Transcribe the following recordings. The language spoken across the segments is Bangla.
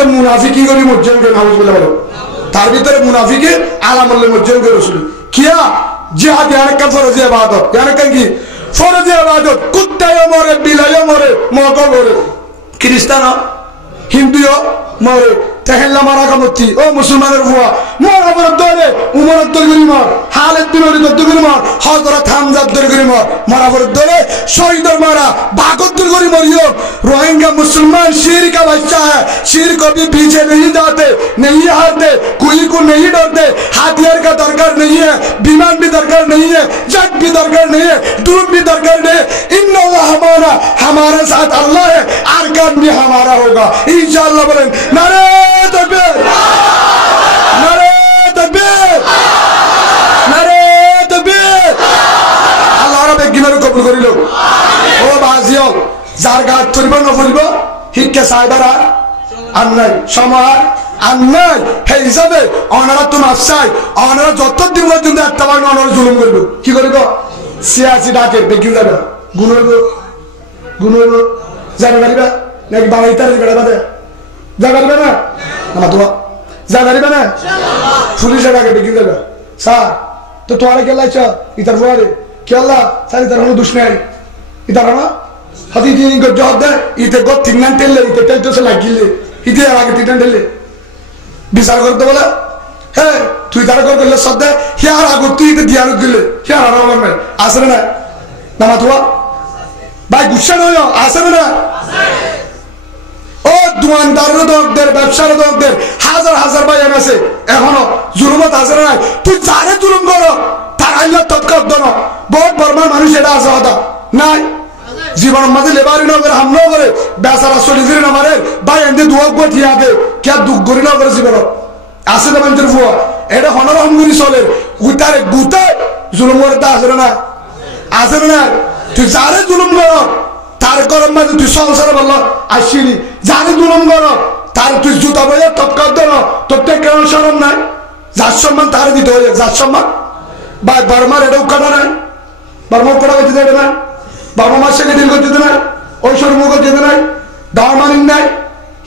কিন্তু মুনাফিকি করি মজ্জন করে নাউজুবিল্লাহ বলো তার ভিতরে মুনাফিকি আলামুল মজ্জন করে রাসূল কিয়া জিহাদ ইয়ারকা ফরজ ইবাদত ইয়ারকা কি ফরজ ইবাদত কুত্তায় মরে বিলায় মরে মগো মরে খ্রিস্টান হিন্দুও মরে তেহেল্লা মারা কামতি ও মুসলমানের ভুয়া মরা বড় দরে উমর দরগরি মর হালেদ বিন ওয়ালিদ দরগরি মর হযরত হামজা দরগরি মর মরা বড় দরে শহীদর মারা বাগত দরগরি মরিও रोहिंग्या मुसलमान शेर का बच्चा है शेर को भी पीछे नहीं जाते नहीं हारते कोई को नहीं डरते हथियार का दरकार नहीं है विमान भी दरकार नहीं है जट भी दरकार नहीं है ड्रोन भी दरकार नहीं है इन्नल्लाह हमारा हमारे साथ अल्लाह है अरकान भी हमारा होगा इंशाअल्लाह बोलें नारे तकबीर नारे तकबीर नारे तकबीर अल्लाह रब एक गिनर कबूल करिल ओ बाजियो যার গাত করিব না করিব শিক্ষা সাইবারা আন্নাই সমাজ আন্নাই হে হিসাবে অনারা তো মাফসাই অনারা যত দিন পর্যন্ত একটা বার অনারা জুলুম করব কি করব সিয়াসি ডাকে বেকিউ যাবে গুনরব যাবে পারিবা নাকি বাড়াইতার বেড়া বাদে যাবে পারিবা না না তো যাবে পারিবা না ইনশাআল্লাহ পুলিশে ডাকে বেকিউ যাবে স্যার তো তোরা কে লাইছ ইতার ফুয়ারে কে আল্লাহ স্যার ইতার কোনো দোষ নাই ইতার না হাতি দিন গো জব দে ইতে গো তিনন টেলে ইতে টেল তো লাগিলে ইতে আগে তিনন টেলে বিচার করতে বলে হে তুই তার করলে সদ্দে হিয়ার আগে তুই ইতে দিয়ার দিলে হিয়ার আর আমার নাই আসরে না নামা তোয়া ভাই গুচ্ছা নয় আসরে না ও দোকানদারের দোকানদার ব্যবসার দোকানদার হাজার হাজার ভাই আছে এখনো জুলুমত আসরে না তুই যারে জুলুম করো তার আল্লাহ তৎকার দন বহুত বর্মার মানুষ এটা আছে হতা নাই জীবন মাঝে লেবারি না করে হামলা করে বেচারা চলি ফিরে না মারে ভাই এনে দুয়া গঠিয়া দে কে দুঃখ করি না করে জীবন আছে না মানুষের ফুয়া এটা হনরহম করি চলে গুতারে গুতায় জুলুম করে তা আসে না আসে না তুই যারে জুলুম কর তার গরম মাঝে তুই সংসারে বলল আসিনি যারে জুলুম কর তার তুই জুতা বইয়া তৎকার দেন তোর তো কেন শরম নাই যার সম্মান তার দিতে হয়ে যার সম্মান ভাই বর্মার এটা উকাটা নাই বর্মা উকাটা করতে দেবে না বাবা মার সঙ্গে ডিল করতে নাই ঐশ্বর মুখ করতে নাই দামানিন নাই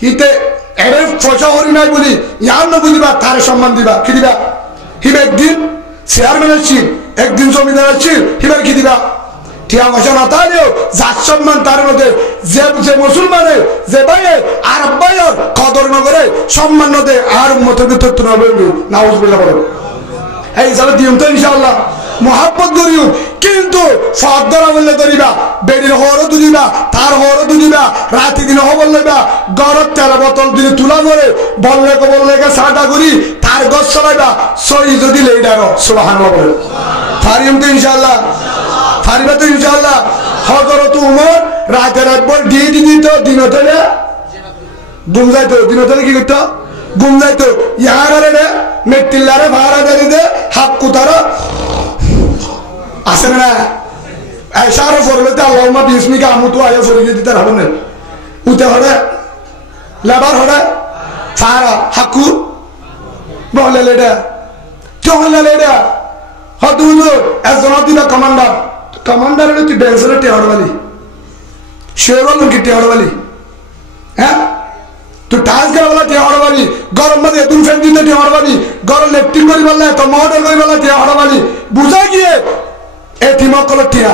হিতে এর ফসা হরি নাই বলি ইয়ার না বুঝিবা তার সম্মান দিবা কি দিবা হিবে একদিন চেয়ারম্যান আছি একদিন জমিদার আছি হিবার কি দিবা ঠিয়া মশা না তাহলেও যার সম্মান তার মধ্যে যে মুসলমানের যে ভাইয়ে আর ভাইয়ের কদর নগরে সম্মান নদে আর মতের ভিতর তো না বলবি নাউজুবিল্লাহ বলো এই হিসাবে দিম তো ইনশাআল্লাহ মোহাব্বত করিও কিন্তু ফদরা বললে ধরিবা বেডির হরও দুলিবা তার হরও দুলিবা রাতি দিন হবল লইবা গরত তেল বোতল দিলে তুলা করে বললে সাটা করি তার গছ চলাইবা সই যদি লেইডার সুবহানাল্লাহ বলে ফারিম তো ইনশাআল্লাহ ফারিবা তো ইনশাআল্লাহ হযরত উমর রাতের একবার দিয়ে দিত দিনতলে ঘুম যাইতো দিনতলে কি করতো ঘুম যাইতো ইয়ারে রে মেট্টিল্লারে ভাড়া দেরি দে হাত কুতারা আসে না এশারে ফরলেতে আল্লাহুম্মা বিসমিকা আমুতু আয়া ফরিয়ে দিতে হবে না উতে হড়ে লেবার হড়ে ফারা হাকু বলে লেডা চলে লেডা হদুলো এজন দিবা কমান্ডার তুই বেঞ্চরে টেহড়বালি শেরওয়াল কি টেহড়বালি হ্যাঁ তুই টাচ গেলা টেহড়বালি গরম মাঝে তুই ফ্যান দিতে টেহড়বালি গরম লেফটিং করি বললে তো মডেল করি বললে টেহড়বালি বুঝা গিয়ে এতিমকল টিয়া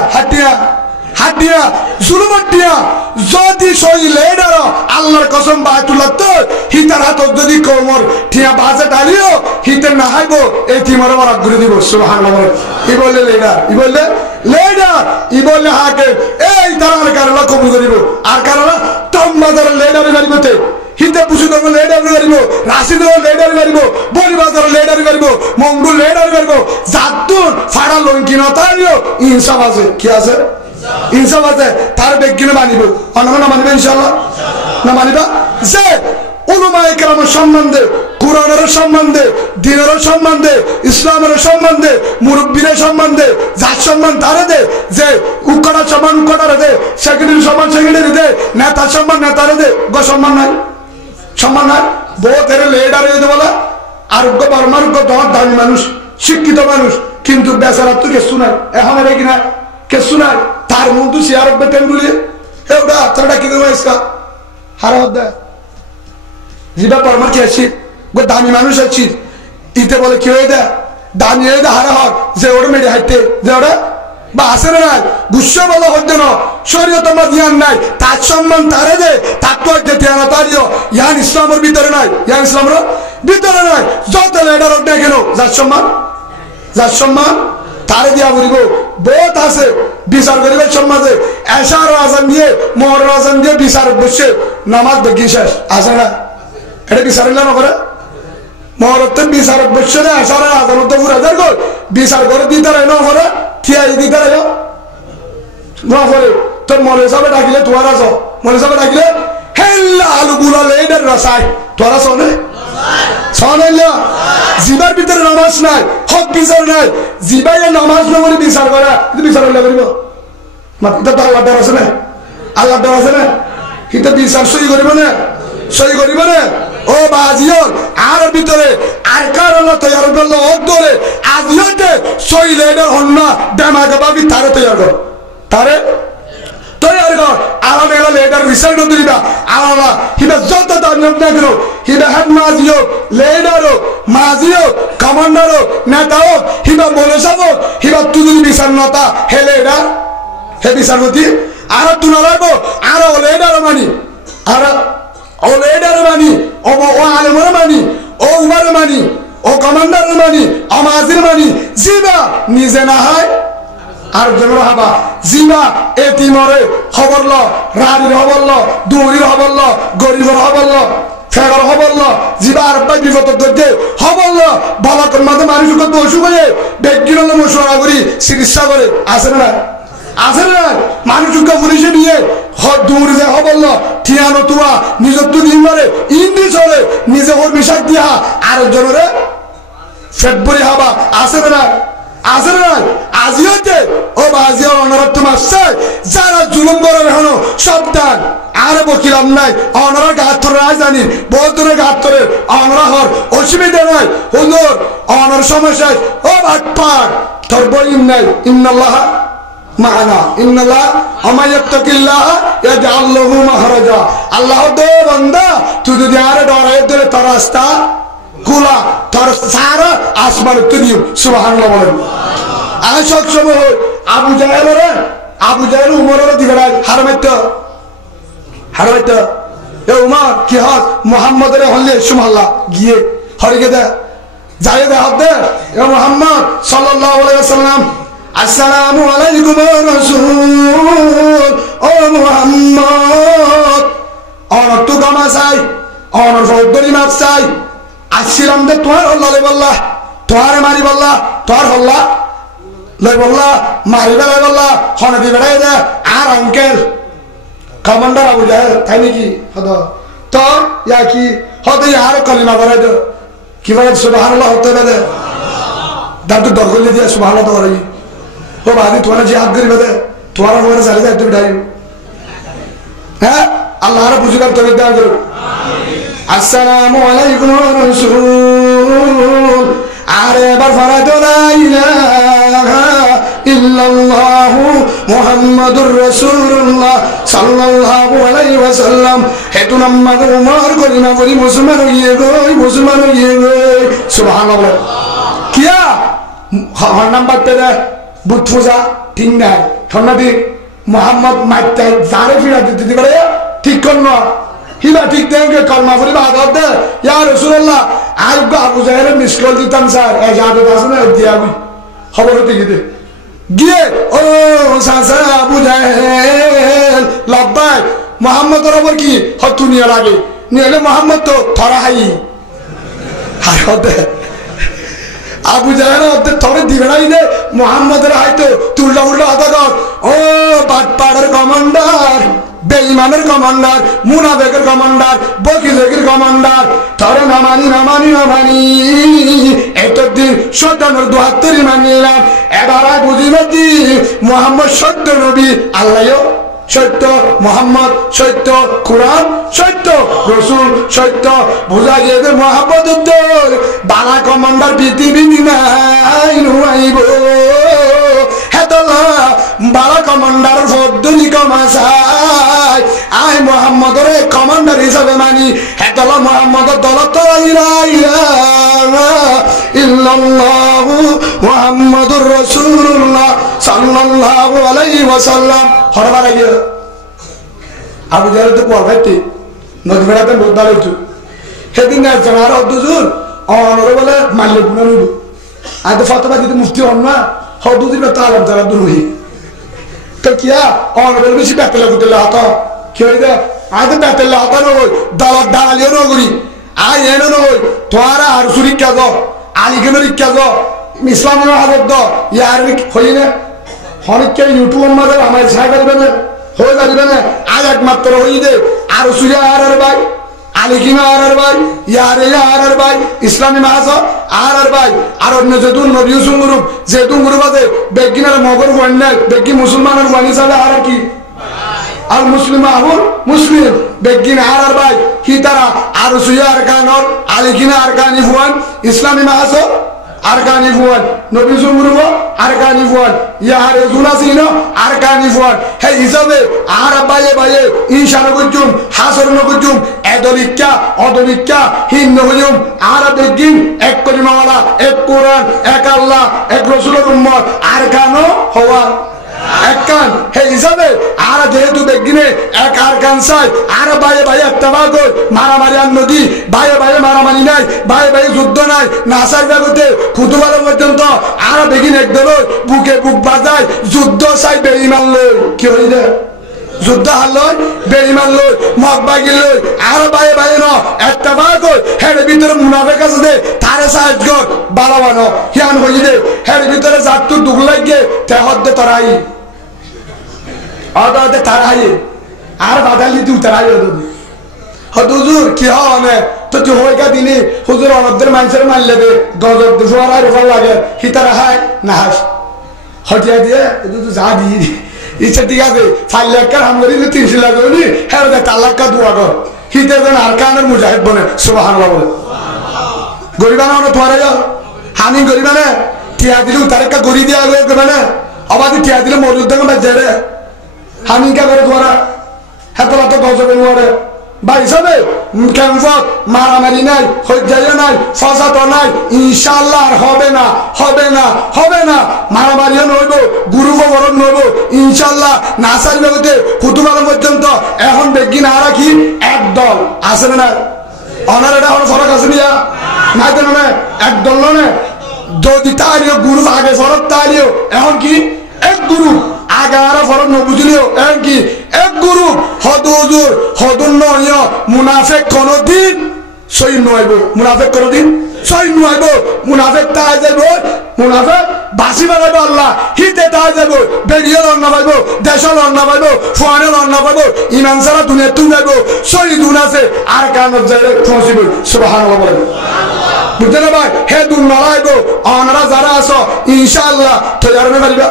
হাটিয়া জুলুমত টিয়া যদি সই লেডার আল্লাহর কসম বায়তুল্লাহ তো হিতার হাত যদি কোমর টিয়া বাজে ডালিও হিতে না হাইবো এতিমর বরাক করে দিব সুবহানাল্লাহ ই বললে লেডার ই বললে হাকে এই তার কারণে কবুল করিব আর কারণে তম বাজার লেডারে গাড়িতে হিতে পুষু দম লেডার গাড়িব রাশিদ লেডার গাড়িব বলি বাজার লেডার গাড়িব মঙ্গল লেডার গাড়িব জাতুন ফাড়া লঙ্কি না তাইও ইনসাফ আছে কি আছে ইনসাফ আছে তার বেগিনে মানিব অননা মানিব ইনশাআল্লাহ না মানিবা যে উলামায়ে কেরামের সম্বন্ধে কুরআনের সম্বন্ধে দ্বীনের সম্বন্ধে ইসলামের সম্বন্ধে মুরব্বিদের সম্বন্ধে যার সম্মান তারে দে যে উকড়া সম্মান উকড়ারে দে সেক্রেটারি সম্মান সেক্রেটারি দে নেতা সম্মান নেতারে দে গো সম্মান নাই বহুত এর লেডার হইতে বলা আরোগ্য বর্মার দামি মানুষ শিক্ষিত মানুষ কিন্তু বেচারা তো কেসু নাই এখন এর কিনা কেসু নাই তার মধ্যে চেয়ার বেতেন বলি ওটা তোরা কি দেবো ইসকা হারা দেয় জিবা পরমার কি আসছি গো দামি মানুষ আসছি ইতে বলে কি হয়ে দেয় দামি হয়ে দেয় হারা হক যে ওটা মেরে হাঁটতে যে ওটা বা আসে না নাই গুস্সা বলা হচ্ছে না শরীয়ত আমার জ্ঞান নাই তার সম্মান তারে দে তার তো ধ্যান তারিও ইয়ান ইসলামের ভিতরে নাই ইয়ান ইসলামের ভিতরে নাই যত লেডার হোক না কেন যার সম্মান তারে দিয়া বলিব বহুত আছে বিচার করিবে সমাজে এশার আজান দিয়ে মোহর আজান দিয়ে বিচার বসে নামাজ দেখি শেষ আসে না এটা বিচার না করে মহরতের বিচার বসে না এশার আজান তো পুরা যার গো বিচার করে দিতে রাই না করে ঠিয়াই দিতে রাই না করে তোর মনে হিসাবে ডাকিলে তোমার আস মনে হিসাবে ডাকিলে হেল্লা আলু গুলা লেডার রসাই তোরা শোনে শোনাইলা জিবার ভিতরে নামাজ নাই হক বিচার নাই জিবাই নামাজ নগরে বিচার করা কিন্তু বিচার হইলে করিব এটা তো আল্লাহ আছে না আল্লাহ আছে না কিন্তু বিচার সই করিব না সই করিব না ও বাজিও আর ভিতরে আর কারণ তৈরি করলো ধরে আজিওতে সই লেডার হন না ডেমাকে ভাবি তারে তৈরি কর তারে তৈরি কর আলাদা আলাদা লেডার রিসার্চ দিবা আলাদা হিবা যত দাম না করো হিবা হেড মাজিও লেডার হোক মাজিও কমান্ডার হোক নেতা হোক হিবা মনসা হোক হিবা তুলি বিচার নতা হে লেডার হে বিচারপতি আর তুলা লাগবো আর ও লেডার মানি আর ও লেডার মানি ও আলেমর মানি ও উমার মানি ও কমান্ডার মানি ও মাজির মানি জিবা নিজে না হয় আর যেন হাবা জিবা এতিমরে খবর ল রানীর খবর ল দুহরির খবর ল গরিবের খবর ল ফেরার খবর ল জিবা আর ভাই বিপদ করতে খবর ল বলাকর মাঝে মানুষ কত অসুখ হয়ে ব্যক্তির মশলা করি চিকিৎসা করে আসে না আছে না মানুষকে পুলিশে নিয়ে দূর যে খবর ল ঠিয়ানো তুয়া নিজের তো দিন মারে ইন্দি চলে নিজে ওর বিষাক দিয়া আরেকজনের ফেব্রুয়ারি হাবা আসে না আসে না আজিওতে ও বাজিও অনারত মাসছে যারা জুলুম করে এখনো সাবধান আরে বকিলাম নাই অনারা গাত ধরে রাজধানীর বহুত দূরে গাত ধরে অনারা হর অসুবিধা নাই হুজুর অনার সমস্যায় ও বাটপার তোর বইন নাই ইন্নাল্লাহ মানা ইন্নাল্লাহ আমা ইয়াত্তাকিল্লাহ ইয়াজআল লাহু মাহরাজা আল্লাহ দে বান্দা তুই যদি আরে ডরায় দিলে তোর রাস্তা খোলা তোর সারা আসমান তুই সুবহানাল্লাহ বলেন আর সব সময় আবু জাহেল উমরের দিকে হারমাইতো এ উমর কি হস মুহাম্মাদের হল্লে সুবহানাল্লাহ গিয়ে হরিকে দে যাই দে হবে এ মুহাম্মদ সাল্লাল্লাহু আলাইহি ওয়াসাল্লাম আসসালামু আলাইকুম ওয়া রাসূল ও মুহাম্মদ অনর তো গামা চাই অনর ফৌদরি মাপ চাই আসছিলাম দে তোমার হল্লা লে বল্লা তোমার মারি বল্লা তোর হল্লা লে বল্লা মারি বেলা বল্লা হনদি বেড়াই দে আর আঙ্কেল কমান্ডার আবু জাহেল তাই নাকি হদ তো ইয়া কি হদ আর কলিমা বড়াই দে কি বলে সুবহানাল্লাহ হতে বেদে দাদু দরগলি দিয়ে সুবহানাল্লাহ তো বড়াই ও বাদি তোমার জিহাদ করিবে দে তোমার মনে চালিয়ে যাইতে বিঠাই হ্যাঁ আল্লাহর বুঝিবার তৌফিক দান করুন আসসালামু আলাইকুম ওয়া রাসূল আরে এবার ফরাতো লা ইলাহা ইল্লাল্লাহ মুহাম্মাদুর রাসূলুল্লাহ সাল্লাল্লাহু আলাইহি ওয়াসাল্লাম হেতু নাম্মাদ উমর কলিমা বলি মুসলমান হইয়ে গই সুবহানাল্লাহ কিয়া হর নাম্বার পেদা বুত পূজা ঠিক নাই ঠন্ডাদি মোহাম্মদ মাইতে জারে ফিরা দিতে পারে ঠিক করন হিবা ঠিক দেঙ্গে কলমা পড়ি বাদ দে ইয়া রাসূলুল্লাহ আইগো আবু জাহেলের মিস কল দিতাম স্যার এই যাবে আসলে দিয়াবি খবর দিকে দে গিয়ে ও সাসা আবু জাহেল লব্বাই মোহাম্মদের ওপর কি হতু নিয়ে লাগে নিলে মোহাম্মদ তো থরা হাই হাই হতে আবু জাহেল হতে থরে দিবে নাই দে মোহাম্মদের হয়তো তুলটা উল্টা হাতা কর ও বাটপাড়ের কমান্ডার বেঈমানের কমান্ডার মুনাফিকের কমান্ডার বকিলের কমান্ডার থরে নামানি এতদিন সত্যানোর ৭২ মানিলাম এবার বুঝিবাতি মোহাম্মদ সত্য নবী আল্লাহ সত্য মোহাম্মদ সত্য কোরআন সত্য রসুল সত্য বুঝা গিয়ে মোহাম্মদ বালা কমান্ডার পৃথিবী নাই নুয়াইব হেতলা বালা কমান্ডার ফদ্দুনি কমাসাই আই মুহাম্মদরে কমান্ডার হিসাবে মানি হেতলা মুহাম্মদ দলত ইলা ইলাহা ইল্লাল্লাহু মুহাম্মাদুর রাসূলুল্লাহ সাল্লাল্লাহু আলাইহি ওয়াসাল্লাম হরবার আগে আবু জাহেল তো কোয়াইতে নদী বেড়াতে বোধা লইতো সেদিন না জানার অদ্দুজুর অনরে বলে মাল্লে গুনা নইব আজ ফতোয়া দিতে মুফতি হন না হদুদির তো আলাম যারা দুরহি তো কিয়া অনরে বেশি বেতলা গুতলা হতো কি হইছে আজ বেতলা হতো নই দালাল দালালিও নগরি আই এনো নই তোরা আর সুরি কাজ আলী কেনের কাজ ইসলামের হাজত ইয়ার হই না হনিকে ইউটিউব মাঝে আমার ছায়া করবে না হয়ে যাবে না আজ একমাত্র হই দে আর সুরি আর ভাই আলিকিনা আর ভাই ইয়ারে আর ভাই ইসলামী মাহাজ আর ভাই আর অন্য যেতুন নবী হুসুন গ্রুপ যেতুন গ্রুপ আছে বেগিনার মগর ওয়ান্নাল বেগি মুসলমানের ওয়ানি সালে আর কি আর মুসলিম আহুল মুসলিম বেগিন আর ভাই কি তারা আর সুয়া আর কানর আলিকিনা আর কানি ফুয়ান ইসলামী মাহাজ আর কানি ফুয়ান নবী হুসুন গ্রুপ আর কানি ফুয়ান ইয়ারে জুনাসিনো আর কানি ফুয়ান হে হিসাবে আর ভাইয়ে ভাইয়ে ইনশাআল্লাহ কুজুম হাসর নকুজুম এদলিকা অদলিকা হিন নকুজুম আর বেগিন এক কলিমাওয়ালা এক কোরআন এক আল্লাহ এক রাসূলের উম্মত আর কানো হওয়া এক কান হে হিসাবে আর যেহেতু বেগিনে এক আর কান চাই আর ভাইয়ে ভাইয়ে ইত্তেফাক কর মারামারি আর নদী ভাইয়ে ভাইয়ে মারামারি নাই ভাইয়ে ভাইয়ে যুদ্ধ নাই না চাইবা গতে খুতুবার পর্যন্ত আর বেগিন একদল বুকে বুক বাজায় যুদ্ধ চাই বেঈমান লই কি হইলে যুদ্ধ হারলই বেঈমান লই মগ বাগি লই আর ভাইয়ে ভাইয়ে ন ইত্তেফাক কর হের ভিতরে মুনাফিক আছে দে তারে সাহায্য কর বালাবানো হিয়ান হই দে হের ভিতরে জাতু দুগ লাগে তে হদ্দে তরাই আদাতে তারাই আর বাদালি তু তারাই হুজুর কি হবে তো তুই হইকা দিলি হুজুর অনদের মানুষের মারলে দে গজব দে ফোয়ারা রফল লাগে হিতারা হাই না হাস হটিয়া দিয়ে তুই যা দিয়ে ইচ্ছা ঠিক আছে 4 লাখ হাম করি 300 লাখ হইনি হ্যাঁ দেখ 4 লাখ দোয়া কর হিতে দেন আর কানের মুজাহিদ বনে সুবহানাল্লাহ বলে গরিবানা না তোরা যাও হানি গরিবানা টিয়া দিলু তারেকা গরি দিয়া গো মানে আবাদি টিয়া দিলে মরুদ দেখো বাজে রে হানি কা করে তোরা হেতলা তো গজবে নোরে ভাই সবে কেমফত মারামারি নাই হজ্জাইয়া নাই ফসাত নাই ইনশাআল্লাহ আর হবে না হবে না হবে না মারামারিও নইব গুরু বরণ নইব ইনশাআল্লাহ না চাইবে হতে কুতুবালা পর্যন্ত এখন বেগিন আর কি এক দল আছে না অনার এটা হলো ফরক আছে নিয়া নাই তো না এক দল না যদি তারিও গুরু আগে ফরক তারিও এখন কি এক গুরু আগারা ফরক ন বুঝলিও এখন কি এক গুরু হদুজুর হদুন নয় মুনাফিক কোনদিন সই নয়ব মুনাফিক কোনদিন সই নয়ব মুনাফিক তাই যাব মুনাফিক বাসি বানাইব আল্লাহ হিতে তাই যাব বেরিয়ে লন না পাইব দেশ লন না পাইব ফুয়ানে লন না পাইব ইমান সারা দুনিয়া তুই যাইব সই দুন আছে আর কানত যাইলে পৌঁছিব সুবহানাল্লাহ বলেন বুঝতে না ভাই হে দুন নালাইব অনারা যারা আছো ইনশাআল্লাহ তৈরি হবে পারিবা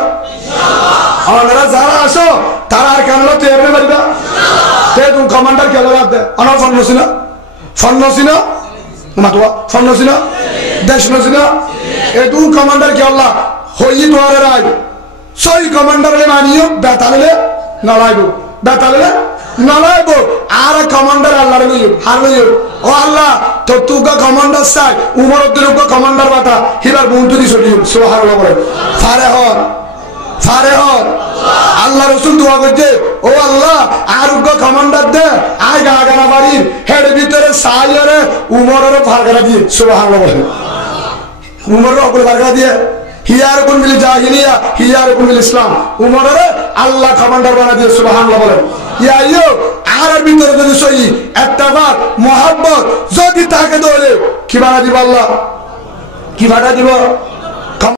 অনারা যারা আছো তারা আর কানলো তৈরি হবে পারিবা তে তুমি কমান্ডার কেলা রাত দে অনার ফোন নসিনা মাতোয়া ফোন নসিনা দেশ নসিনা এ তুমি কমান্ডার কেলা হই তোয়ারে রাই সই কমান্ডারে মানিও বেতালে নালাইব বেতালে নালাইব আর কমান্ডার আল্লাহর লইও হার লইও ও আল্লাহ তো তুগা কমান্ডার চাই উমর উদ্দিনকে কমান্ডার বাতা হিবার বুনতু দি চলি সুবহানাল্লাহ বলে ফারে হন আল্লাহ রসুল দোয়া করছে ও আল্লাহ আরোগ্য কমান্ডার দে আয় গাগানা বাড়ির হেড ভিতরে সাইরে উমরের ফারগানা দিয়ে সুবহানাল্লাহ বলে উমরের অপর ফারগানা দিয়ে হিয়ার কোন মিল জাহিলিয়া হিয়ার কোন মিল ইসলাম উমরের আল্লাহ কমান্ডার বানা দিয়ে সুবহানাল্লাহ বলে ইয়াইও আর ভিতরে যদি সই ইত্তেফাক মোহাব্বত যদি তাকে দলে কি বানা দিব আল্লাহ কি বানা দিব